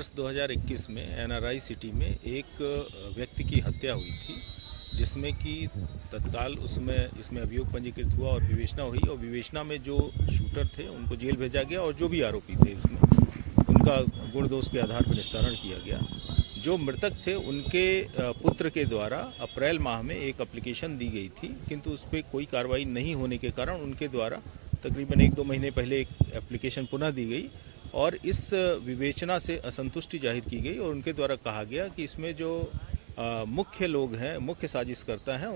मार्च 2021 में NRI city में एक व्यक्ति की हत्या हुई थी, जिसमें कि तत्काल इसमें अभियोग पंजीकृत हुआ और विवेचना हुई। और विवेचना में जो शूटर थे उनको जेल भेजा गया और जो भी आरोपी थे उसमें उनका गुण दोष के आधार पर निस्तारण किया गया। जो मृतक थे उनके पुत्र के द्वारा अप्रैल माह में एक एप्लीकेशन दी गई थी, किंतु उस पर कोई कार्रवाई नहीं होने के कारण उनके द्वारा तकरीबन 1-2 महीने पहले एक एप्लीकेशन पुनः दी गई और इस विवेचना से असंतुष्टि जाहिर की गई और उनके द्वारा कहा गया कि इसमें जो मुख्य लोग हैं, मुख्य साजिशकर्ता हैं,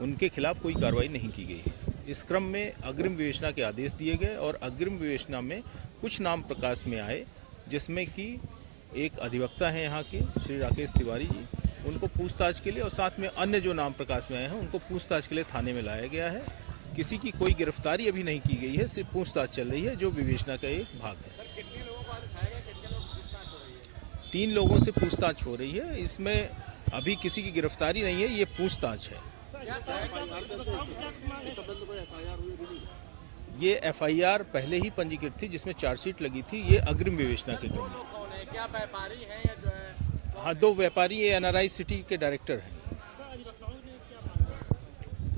उनके खिलाफ कोई कार्रवाई नहीं की गई है। इस क्रम में अग्रिम विवेचना के आदेश दिए गए और अग्रिम विवेचना में कुछ नाम प्रकाश में आए, जिसमें कि एक अधिवक्ता हैं यहाँ के श्री राकेश तिवारी जी, उनको पूछताछ के लिए, और साथ में अन्य जो नाम प्रकाश में आए हैं उनको पूछताछ के लिए थाने में लाया गया है। किसी की कोई गिरफ्तारी अभी नहीं की गई है, सिर्फ पूछताछ चल रही है जो विवेचना का एक भाग है। सर, कितने लोगों को आज उठाया गया, कितने लोग पूछताछ हो रही है? 3 लोगों से पूछताछ हो रही है। इसमें अभी किसी की गिरफ्तारी नहीं है, ये पूछताछ है। ये एफआईआर पहले ही पंजीकृत थी जिसमें चार्जशीट लगी थी। ये अग्रिम विवेचना के क्रम में। कौन है, क्या व्यापारी हैं या जो है? हाँ, 2 व्यापारी, ये एनआरआई सिटी के डायरेक्टर हैं।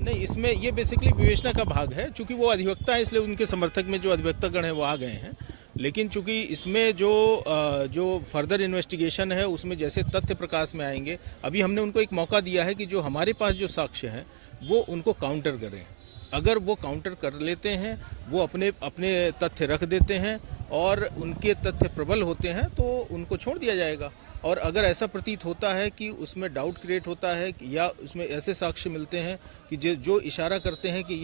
नहीं, इसमें ये बेसिकली विवेचना का भाग है। चूंकि वो अधिवक्ता है इसलिए उनके समर्थक में जो अधिवक्तागण है वो आ गए हैं, लेकिन चूंकि इसमें जो फर्दर इन्वेस्टिगेशन है उसमें जैसे तथ्य प्रकाश में आएंगे, अभी हमने उनको एक मौका दिया है कि जो हमारे पास जो साक्ष्य हैं वो उनको काउंटर करें। अगर वो काउंटर कर लेते हैं, वो अपने तथ्य रख देते हैं और उनके तथ्य प्रबल होते हैं तो उनको छोड़ दिया जाएगा। और अगर ऐसा प्रतीत होता है कि उसमें डाउट क्रिएट होता है या उसमें ऐसे साक्ष्य मिलते हैं कि जो इशारा करते हैं कि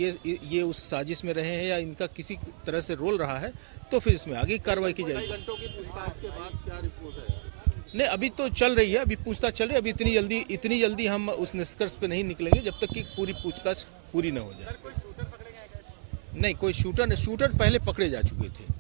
ये उस साजिश में रहे हैं या इनका किसी तरह से रोल रहा है, तो फिर इसमें आगे कार्रवाई की जाएगी। घंटों की पूछताछ के बाद क्या रिपोर्ट है? नहीं, अभी तो चल रही है, अभी पूछताछ चल रही है। अभी इतनी जल्दी हम उस निष्कर्ष पे नहीं निकलेंगे जब तक कि पूरी पूछताछ पूरी न हो जाए। सर, कोई शूटर पकड़े गए क्या? नहीं, कोई शूटर पहले पकड़े जा चुके थे।